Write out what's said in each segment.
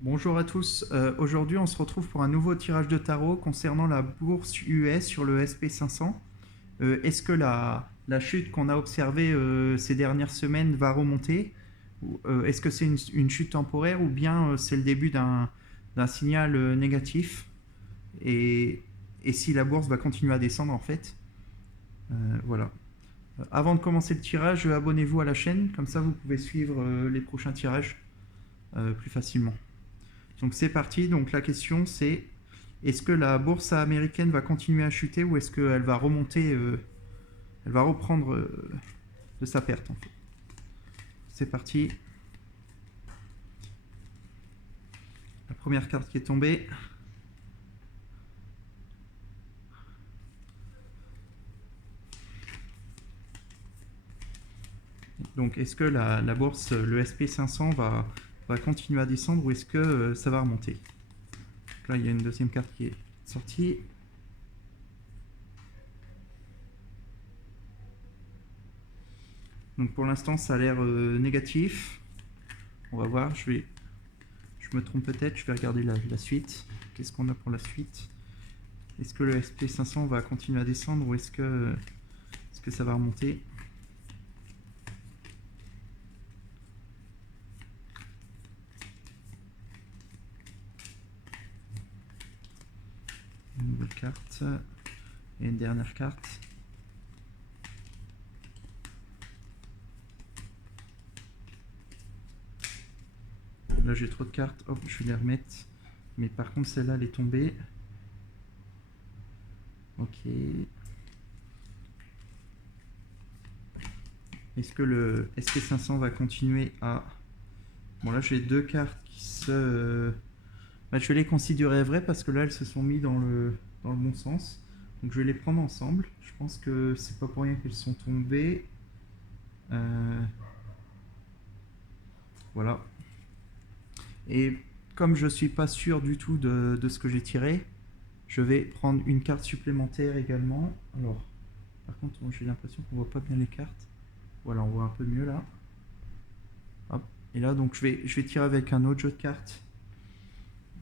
Bonjour à tous. Aujourd'hui, on se retrouve pour un nouveau tirage de tarot concernant la bourse US sur le SP500. Est-ce que la chute qu'on a observée ces dernières semaines va remonter? Est-ce que c'est une chute temporaire ou bien c'est le début d'un signal négatif? Et, et si la bourse va continuer à descendre en fait? Voilà. Avant de commencer le tirage, abonnez-vous à la chaîne, comme ça vous pouvez suivre les prochains tirages plus facilement. Donc c'est parti, donc la question c'est est-ce que la bourse américaine va continuer à chuter ou est-ce qu'elle va remonter, elle va reprendre de sa perte en fait. C'est parti, la première carte qui est tombée. Donc est-ce que la bourse, le SP500 va continuer à descendre ou est-ce que ça va remonter? Donc là il y a une deuxième carte qui est sortie. Donc pour l'instant ça a l'air négatif. On va voir, je me trompe peut-être, je vais regarder la suite. Qu'est-ce qu'on a pour la suite? Est-ce que le SP500 va continuer à descendre ou est-ce que ça va remonter? Une nouvelle carte et une dernière carte. Là j'ai trop de cartes, hop, je vais les remettre. Mais par contre celle-là elle est tombée. Ok. Est-ce que le SP500 va continuer à... Bon là j'ai deux cartes qui se... Bah, je vais les considérer vraies parce que là elles se sont mises dans le bon sens. Donc je vais les prendre ensemble. Je pense que c'est pas pour rien qu'elles sont tombées. Voilà. Et comme je suis pas sûr du tout de ce que j'ai tiré, je vais prendre une carte supplémentaire également. Alors, par contre, j'ai l'impression qu'on voit pas bien les cartes. Voilà, on voit un peu mieux là. Hop. Et là, donc, je vais tirer avec un autre jeu de cartes.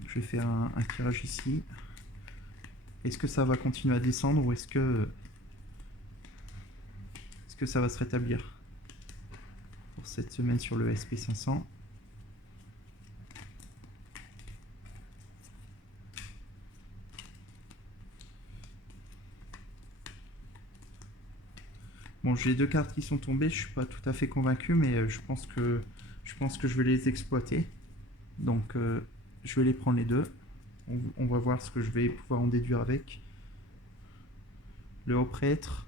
Je vais faire un tirage ici. Est-ce que ça va continuer à descendre ou est-ce que ça va se rétablir pour cette semaine sur le SP500? Bon, j'ai deux cartes qui sont tombées, je suis pas tout à fait convaincu, mais je pense que je vais les exploiter. Donc je vais les prendre les deux. On va voir ce que je vais pouvoir en déduire avec. Le haut prêtre.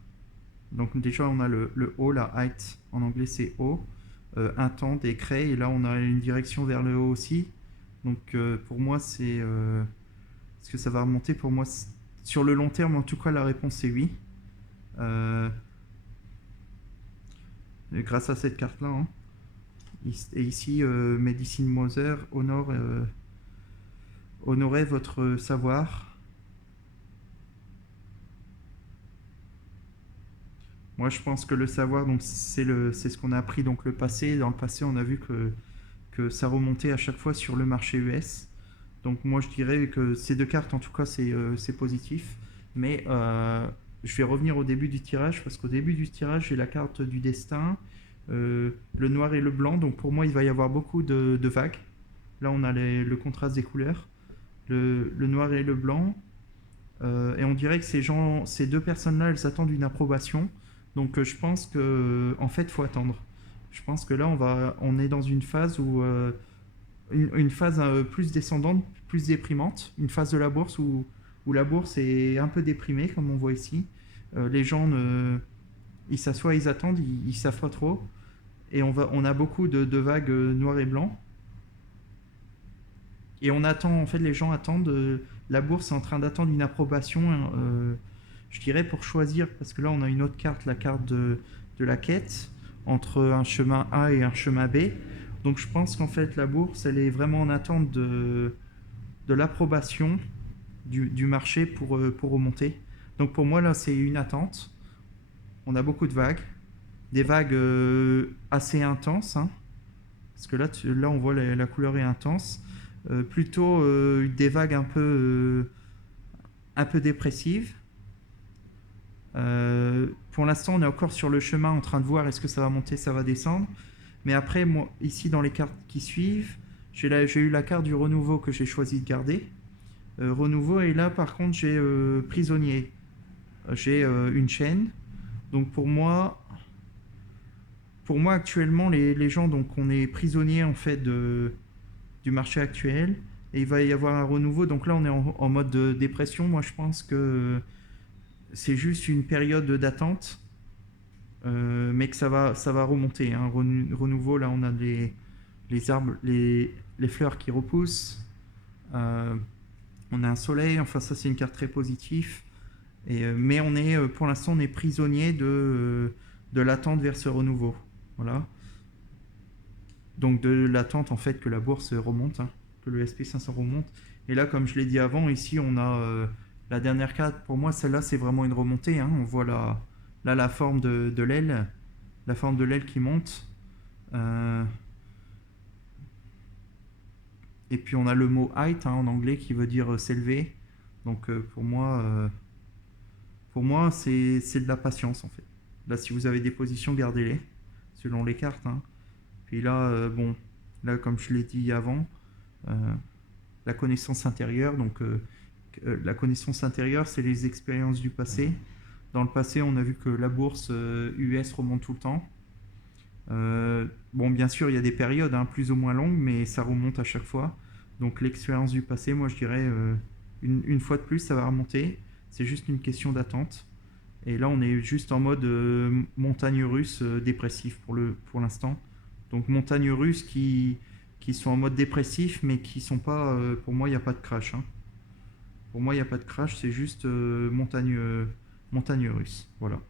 Donc déjà on a le haut, la height, en anglais c'est haut. Un temps, des craies, et là on a une direction vers le haut aussi. Donc pour moi c'est... est-ce que ça va remonter? Pour moi, sur le long terme, en tout cas la réponse est oui. Grâce à cette carte-là. Hein. Et ici, Medicine Mother honorez votre savoir. Moi, je pense que le savoir, donc c'est ce qu'on a appris donc le passé. Dans le passé, on a vu que ça remontait à chaque fois sur le marché US. Donc moi, je dirais que ces deux cartes, en tout cas, c'est positif. Mais je vais revenir au début du tirage parce qu'au début du tirage, j'ai la carte du destin, le noir et le blanc. Donc pour moi, il va y avoir beaucoup de vagues. Là, on a le contraste des couleurs, le noir et le blanc. Et on dirait que ces deux personnes-là, elles attendent une approbation. Donc je pense que en fait, faut attendre. Je pense que là, on est dans une phase où une phase plus descendante, plus déprimante, une phase de la bourse où la bourse est un peu déprimée, comme on voit ici. Les gens ils s'assoient, ils attendent, ils savent pas trop. Et on a beaucoup de vagues noires et blancs. Et on attend, en fait, les gens attendent. La bourse est en train d'attendre une approbation, je dirais, pour choisir, parce que là, on a une autre carte, la carte de la quête, entre un chemin A et un chemin B. Donc, je pense qu'en fait, la bourse, elle est vraiment en attente de l'approbation du marché pour remonter. Donc, pour moi, là, c'est une attente. On a beaucoup de vagues, des vagues assez intenses, hein, parce que là, on voit la couleur est intense. plutôt des vagues un peu dépressives. Pour l'instant, on est encore sur le chemin en train de voir est-ce que ça va monter, ça va descendre. Mais après, moi, ici, dans les cartes qui suivent, j'ai eu la carte du renouveau que j'ai choisi de garder. Renouveau, et là, par contre, j'ai prisonnier. J'ai une chaîne. Donc, pour moi actuellement, les gens, donc, on est prisonnier, en fait, du marché actuel. Et il va y avoir un renouveau. Donc là, on est en mode de dépression. Moi, je pense que c'est juste une période d'attente, mais que ça va remonter. Hein. Renouveau, là, on a les arbres, les fleurs qui repoussent. Euh, on a un soleil. Enfin, ça, c'est une carte très positive. Mais pour l'instant, on est prisonnier de l'attente vers ce renouveau. Voilà. Donc de l'attente, en fait, que la bourse remonte, hein, que le SP500 remonte. Et là, comme je l'ai dit avant, ici, on a la dernière carte. Pour moi, celle-là, c'est vraiment une remontée. Hein. On voit là la forme de l'aile, la forme de l'aile qui monte. Euh, et puis on a le mot height, hein, en anglais, qui veut dire s'élever. Donc pour moi, c'est de la patience, en fait. Là, si vous avez des positions, gardez-les, selon les cartes. Hein. Puis là, bon, là, comme je l'ai dit avant, la connaissance intérieure. Donc, la connaissance intérieure, c'est les expériences du passé. Dans le passé, on a vu que la bourse US remonte tout le temps. Bon, bien sûr, il y a des périodes hein, plus ou moins longues, mais ça remonte à chaque fois. Donc, l'expérience du passé, moi, je dirais, une fois de plus, ça va remonter. C'est juste une question d'attente. Et là, on est juste en mode montagne russe dépressif pour l'instant. Donc, montagne russe qui sont en mode dépressif, mais qui sont pas. Pour moi, il n'y a pas de crash. Hein. Pour moi, il n'y a pas de crash, c'est juste montagne russe. Voilà.